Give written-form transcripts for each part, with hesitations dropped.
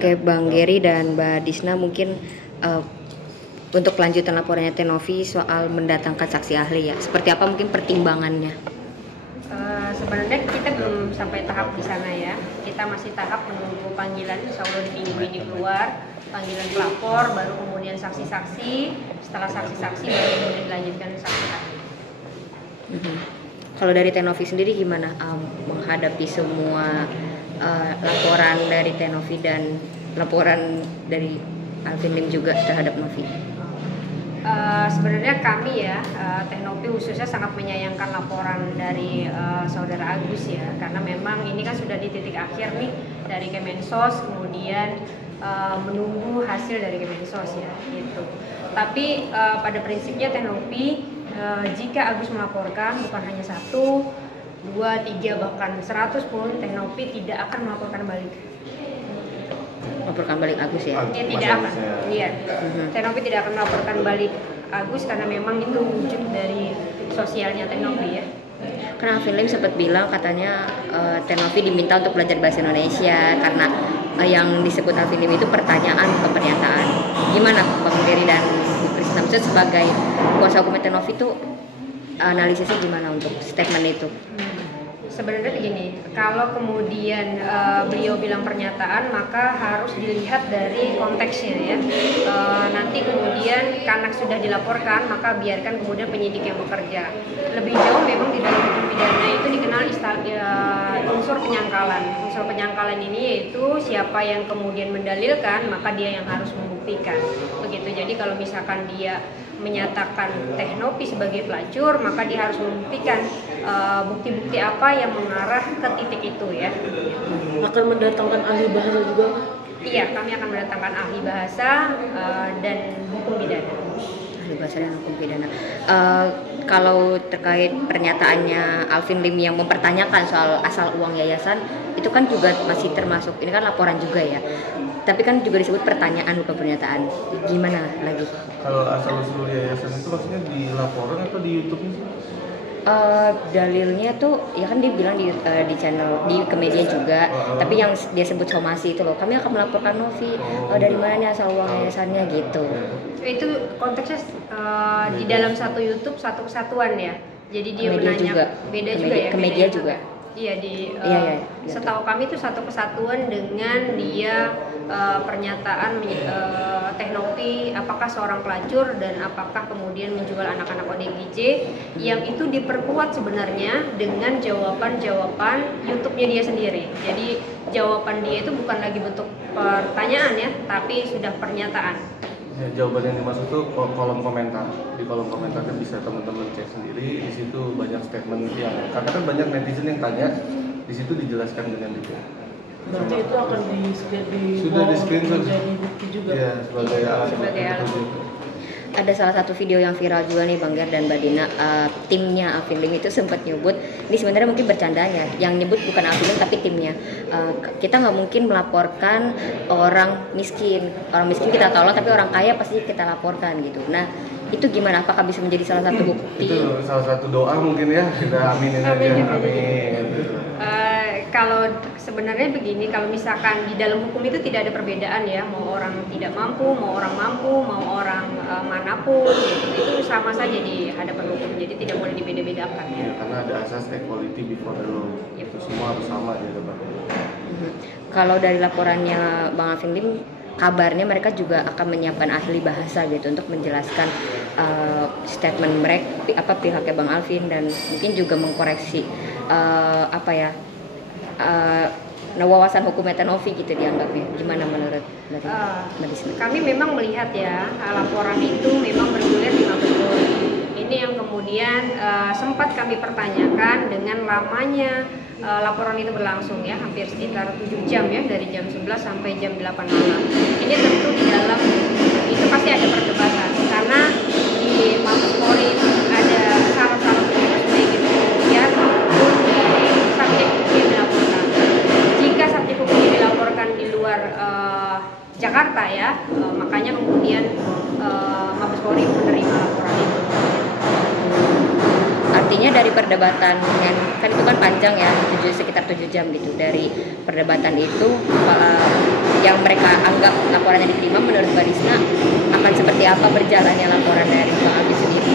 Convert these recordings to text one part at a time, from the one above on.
Oke, Bang Gary dan Mbak Disna, mungkin untuk kelanjutan laporannya Tenovi soal mendatangkan saksi ahli ya, seperti apa mungkin pertimbangannya? Sebenarnya kita belum sampai tahap di sana ya. Kita masih tahap menunggu panggilan, insya Allah di minggu ini keluar panggilan pelapor, baru kemudian saksi-saksi. Setelah saksi-saksi baru kemudian dilanjutkan saksi ahli. Kalau dari Tenovi sendiri gimana menghadapi semua laporan dari Tenovi dan laporan dari Alvin Lim juga terhadap Novi? Sebenarnya kami ya, Tenovi khususnya sangat menyayangkan laporan dari saudara Agus ya, karena memang ini kan sudah di titik akhir nih dari Kemensos, kemudian menunggu hasil dari Kemensos ya, gitu. Tapi pada prinsipnya Tenovi, jika Agus melaporkan bukan hanya 1, 2, 3 bahkan 100 pun Tenovi tidak akan melaporkan balik. Melaporkan balik Agus ya? Ya tidak akan. Iya. Tenovi tidak akan melaporkan balik Agus karena memang itu wujud dari sosialnya Tenovi ya. Karena Alvin Lim sempat bilang katanya Tenovi diminta untuk belajar bahasa Indonesia karena yang disebut Alvin Lim itu pertanyaan bukan pernyataan. Gimana Bang Gary dan Bu Krisna sebagai kuasa hukum Tenovi itu analisisnya gimana untuk statement itu? Sebenarnya begini, kalau kemudian beliau bilang pernyataan, maka harus dilihat dari konteksnya ya. Nanti kemudian karena sudah dilaporkan, maka biarkan kemudian penyidik yang bekerja. Lebih jauh memang di dalam hukum pidana itu dikenal unsur penyangkalan. Unsur penyangkalan ini yaitu siapa yang kemudian mendalilkan, maka dia yang harus membuktikan. Begitu. Jadi kalau misalkan dia menyatakan Tenovi sebagai pelacur, maka dia harus membuktikan bukti-bukti apa yang mengarah ke titik itu ya. Akan mendatangkan ahli bahasa juga kan? Iya, kami akan mendatangkan ahli bahasa dan hukum pidana. Ahli bahasa dan hukum pidana. Kalau terkait pernyataannya Alvin Lim yang mempertanyakan soal asal uang yayasan, itu kan juga masih termasuk, ini kan laporan juga ya. Tapi kan juga disebut pertanyaan bukan pernyataan. Gimana lagi? Kalau asal usul yayasan itu maksudnya di laporan atau di YouTube-nya sih? Dalilnya tuh ya kan dia bilang di channel di ke media juga, tapi yang dia sebut somasi itu loh, kami akan melaporkan Novi dari mana nih asal uang yayasannya gitu. Itu konteksnya di dalam satu YouTube satu kesatuan ya, jadi dia media menanya juga. beda ke juga media, ya ke media juga. Iya iya, setahu kami itu satu kesatuan dengan dia pernyataan Tenovi apakah seorang pelacur dan apakah kemudian menjual anak-anak ODGJ, yang itu diperkuat sebenarnya dengan jawaban-jawaban YouTube-nya dia sendiri. Jadi jawaban dia itu bukan lagi bentuk pertanyaan ya, tapi sudah pernyataan. Ya, jawaban yang dimaksud itu kolom komentar. Di kolom komentar kan bisa teman-teman cek sendiri. Di situ banyak statement yang karena kan banyak netizen yang tanya. Di situ dijelaskan dengan detail. Berarti itu akan sudah di screenshot jadi bukti juga. Ya, sebagai alat bukti. Ada salah satu video yang viral juga nih Bang Ger dan Mbak Dina, timnya Alvin Lim itu sempat nyebut, ini sebenarnya mungkin bercandanya, yang nyebut bukan Alvin Lim tapi timnya, kita nggak mungkin melaporkan orang miskin kita tolong, tapi orang kaya pasti kita laporkan gitu. Nah itu gimana, apakah bisa menjadi salah satu bukti? Itu salah satu doa mungkin ya, kita aminin aja, amin. Kalau sebenarnya begini, kalau misalkan di dalam hukum itu tidak ada perbedaan ya, mau orang tidak mampu, mau orang mampu, mau orang manapun, itu sama saja di hadapan hukum, jadi tidak boleh dibeda-bedakan ya. Karena ada asas equality before the law, itu semua harus sama di hadapan hukum. Kalau dari laporannya Bang Alvin Lim, kabarnya mereka juga akan menyiapkan ahli bahasa gitu untuk menjelaskan statement mereka, pihaknya Bang Alvin, dan mungkin juga mengkoreksi wawasan hukumnya Tenovi gitu dianggapnya. Gimana menurut Mbak Disna? Kami memang melihat ya, laporan itu memang bergulir di Mabes Polri. Ini yang kemudian sempat kami pertanyakan dengan lamanya laporan itu berlangsung ya, hampir sekitar 7 jam ya, dari jam 11 sampai jam 8 malam. Ini tentu di dalam itu pasti ada perdebatan, karena di Mabes Polri ada syarat-syarat khusus baik itu kemudian subjek hukum yang dilaporkan. Jika subjek hukumnya dilaporkan di luar Jakarta ya, makanya kemudian Mabes Polri menerima laporan itu. artinya dari perdebatan yang kan itu kan panjang ya, sekitar 7 jam gitu. Dari perdebatan itu yang mereka anggap laporannya diterima, menurut Mbak Disna akan seperti apa berjalannya laporan dari Bang Alvin sendiri?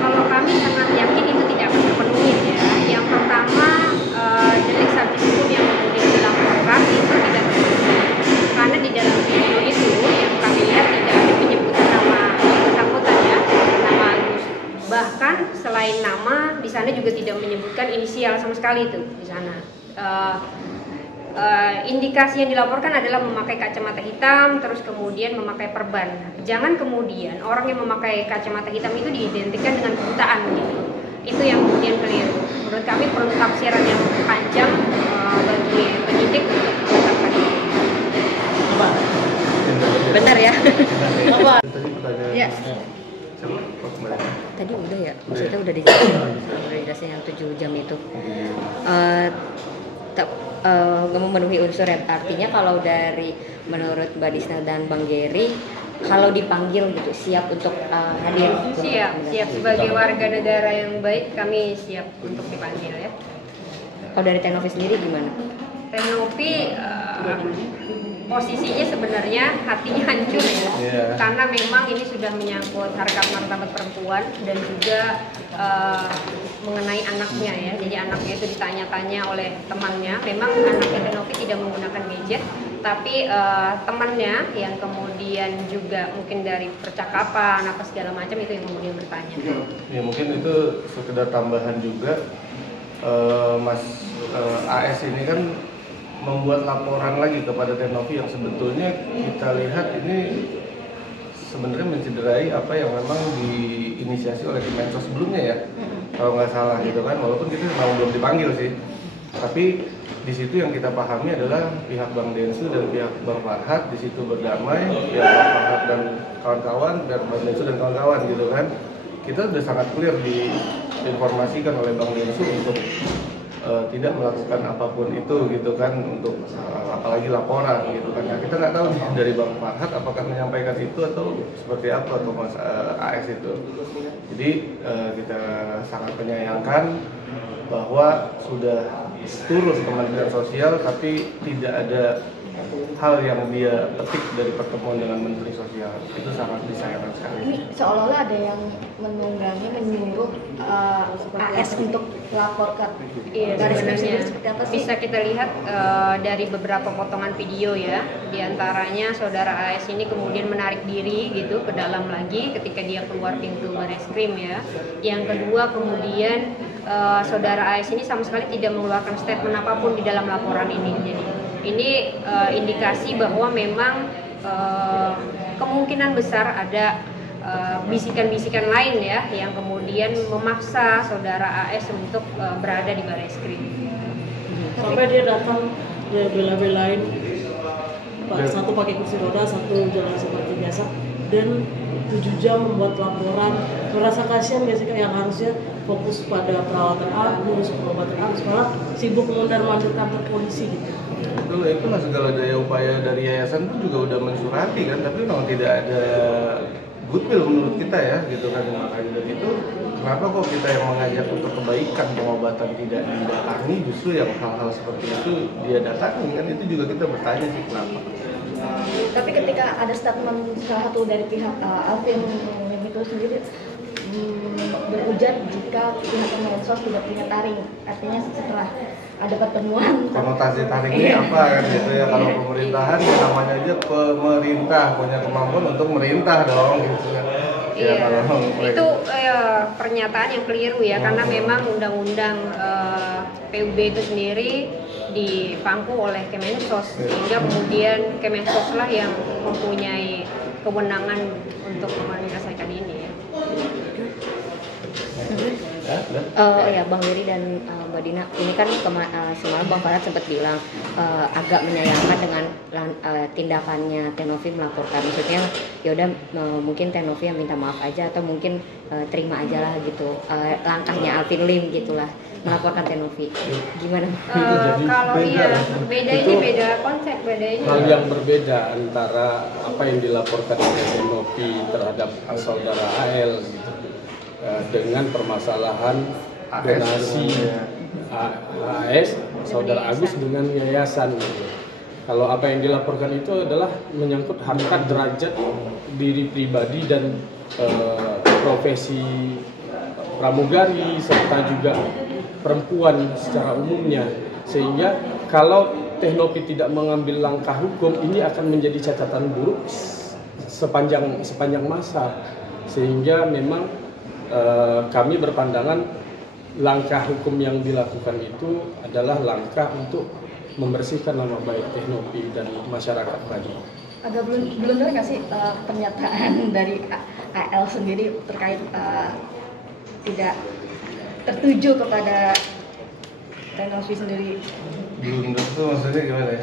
Kalau kami sangat yakin itu tidak akan terpenuhi ya. Yang pertama, delik subjek hukum yang kemudian dilaporkan itu tidak terpenuhi, karena di dalam video itu yang kami lihat tidak ada penyebutan nama bersangkutan ya, nama Agus. Bahkan selain nama, di sana juga tidak menyebutkan inisial sama sekali itu di sana. Indikasi yang dilaporkan adalah memakai kacamata hitam, terus kemudian memakai perban. Jangan kemudian orang yang memakai kacamata hitam itu diidentikan dengan kebutaan gitu. Itu yang kemudian keliru. Menurut kami perlu tafsiran yang panjang bagi penyidik untuk menetapkan ini. Apa? Benar ya? Apa? Tadi pertanyaan. Ya. Coba, kok kembali. Tadi udah ya, maksudnya udah dijelasin yang 7 jam itu. Nggak memenuhi unsur ya. Artinya kalau dari menurut Mbak Disna dan Bang Geri, kalau dipanggil gitu siap untuk hadir. Siap sebagai warga negara yang baik, kami siap untuk dipanggil ya. Kalau dari Tenovi sendiri gimana? Tenovi posisinya sebenarnya hatinya hancur ya, karena memang ini sudah menyangkut harkat martabat perempuan dan juga mengenai anaknya ya. Jadi anaknya itu ditanya-tanya oleh temannya. Memang anaknya Tenovi tidak menggunakan gadget, tapi temannya yang kemudian juga mungkin dari percakapan apa segala macam itu yang kemudian bertanya. Ya mungkin itu sekedar tambahan juga. Mas AS ini kan membuat laporan lagi kepada Tenovi yang sebetulnya kita lihat ini sebenarnya mencederai apa yang memang diinisiasi oleh Kemensos sebelumnya ya, kalau nggak salah gitu kan, walaupun kita memang belum dipanggil sih, tapi di situ yang kita pahami adalah pihak Bang Densu dan pihak Bang Farhad di situ berdamai, pihak Bang Farhad dan kawan-kawan dan Bang Densu dan kawan-kawan gitu kan, kita sudah sangat clear diinformasikan oleh Bang Densu untuk tidak melakukan apapun itu gitu kan, untuk apalagi laporan gitu kan. Nah, kita nggak tahu dari Bang Farhad apakah menyampaikan itu atau seperti apa atau Mas AS itu. Jadi kita sangat menyayangkan bahwa sudah turun Kementerian Sosial tapi tidak ada hal yang dia petik dari pertemuan dengan Menteri Sosial. Itu sangat disayangkan sekali. Ini seolah-olah ada yang menunggangi, menyuruh AS untuk laporkan. Iya, Garis sebenarnya seperti apa sih? bisa kita lihat dari beberapa potongan video ya. Di antaranya saudara AS ini kemudian menarik diri gitu ke dalam lagi ketika dia keluar pintu bareskrim ya. Yang kedua kemudian saudara AS ini sama sekali tidak mengeluarkan statement apapun di dalam laporan ini. Jadi ini indikasi bahwa memang kemungkinan besar ada bisikan-bisikan lain ya yang kemudian memaksa saudara AS untuk berada di bareskrim. Sampai dia datang, dia bela-belain, satu pakai kursi roda, satu jalan seperti biasa, dan 7 jam membuat laporan. Merasa kasihan gak sih Kak, yang harusnya fokus pada perawatan Agus, pengobatan Agus, malah sibuk mundar-mandir kantor polisi gitu. Itulah segala daya upaya dari yayasan pun juga udah mensurati kan, tapi memang tidak ada goodwill menurut kita ya gitu kan. Makanya dari itu kenapa kok kita yang mengajak untuk kebaikan pengobatan tidak didatangi, justru yang hal-hal seperti itu dia datangi kan, itu juga kita bertanya sih kenapa. Tapi ketika ada statement salah satu dari pihak Alvin itu sendiri berujar jika pihak Kemensos tidak punya taring, artinya setelah ada pertemuan. Konotasi taring ini apa kan gitu ya, kalau pemerintahan ya namanya aja pemerintah punya kemampuan untuk merintah dong gitu ya. Iya, Ya, kalau itu pernyataan yang keliru ya, karena memang undang-undang PUB itu sendiri dipangku oleh Kemensos, sehingga kemudian Kemensos lah yang mempunyai kewenangan untuk menyelesaikan ini ya. Oh ya, Bang Geri dan Mbak Dina, ini kan semalam Bang Farhad sempat bilang agak menyayangkan dengan tindakannya Tenovi melaporkan. Maksudnya yaudah mungkin Tenovi yang minta maaf aja atau mungkin terima aja lah gitu langkahnya Alvin Lim gitulah melaporkan Tenovi. Gimana? Kalau iya beda ini beda konsep, beda ini. Hal yang berbeda antara apa yang dilaporkan oleh Tenovi terhadap saudara AL gitu, dengan permasalahan donasi AS Saudara Agus dengan yayasan gitu. Kalau apa yang dilaporkan itu adalah menyangkut harkat derajat diri pribadi dan profesi pramugari serta juga perempuan secara umumnya, sehingga kalau Teknopi tidak mengambil langkah hukum, ini akan menjadi catatan buruk sepanjang masa, sehingga memang kami berpandangan langkah hukum yang dilakukan itu adalah langkah untuk membersihkan nama baik Teknopi dan masyarakat tadi. Agak blunder nggak sih pernyataan dari AL sendiri terkait tidak tertuju kepada Teknopi sendiri? Blunder itu maksudnya gimana ya?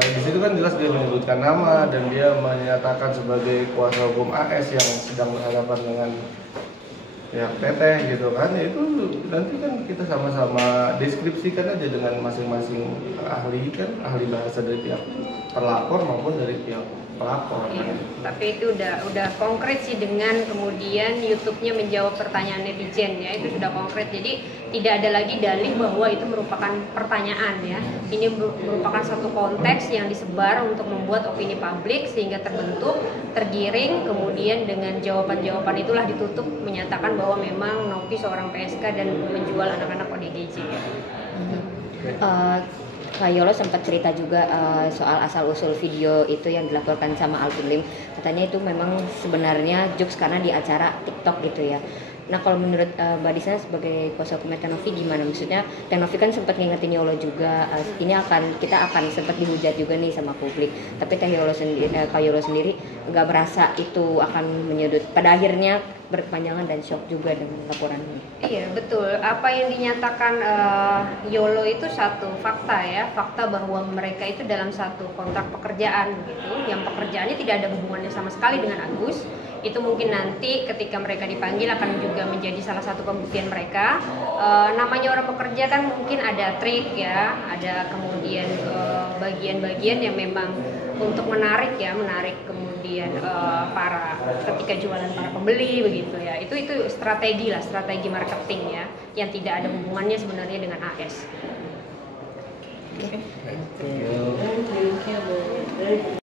Di situ kan jelas dia menyebutkan nama dan dia menyatakan sebagai kuasa hukum AS yang sedang berhadapan dengan pihak teteh gitu kan. Itu nanti kan kita sama-sama deskripsikan aja dengan masing-masing ahli kan, ahli bahasa dari pihak terlapor maupun dari pihak pelapor. Iya, tapi itu udah konkret sih dengan kemudian YouTube-nya menjawab pertanyaan netizen ya, itu sudah konkret. Jadi tidak ada lagi dalih bahwa itu merupakan pertanyaan ya. Ini merupakan satu konteks yang disebar untuk membuat opini publik sehingga terbentuk, tergiring, kemudian dengan jawaban-jawaban itulah ditutup menyatakan bahwa memang Nopi seorang PSK dan menjual anak-anak ODGJ. Kak Yolo sempat cerita juga soal asal-usul video itu yang dilaporkan sama Alvin Lim. Katanya itu memang sebenarnya jokes karena di acara TikTok gitu ya. Nah kalau menurut Mbak Disa sebagai kuasa hukum Teknopi gimana? Maksudnya Teknopi kan sempat ngingetin Yolo juga, ini kita akan sempat dihujat juga nih sama publik. Tapi Kak Yolo sendiri nggak merasa itu akan menyudut. Pada akhirnya berkepanjangan dan shock juga dengan laporan ini. Iya betul, apa yang dinyatakan Yolo itu satu fakta ya, fakta bahwa mereka itu dalam satu kontrak pekerjaan gitu, yang pekerjaannya tidak ada hubungannya sama sekali dengan Agus. Itu mungkin nanti ketika mereka dipanggil akan juga menjadi salah satu pembuktian mereka. Namanya orang bekerja kan mungkin ada trik ya, ada kemudian bagian-bagian yang memang untuk menarik kemudian ketika jualan para pembeli begitu ya. Itu strategi marketing ya, yang tidak ada hubungannya sebenarnya dengan AS. Thank you.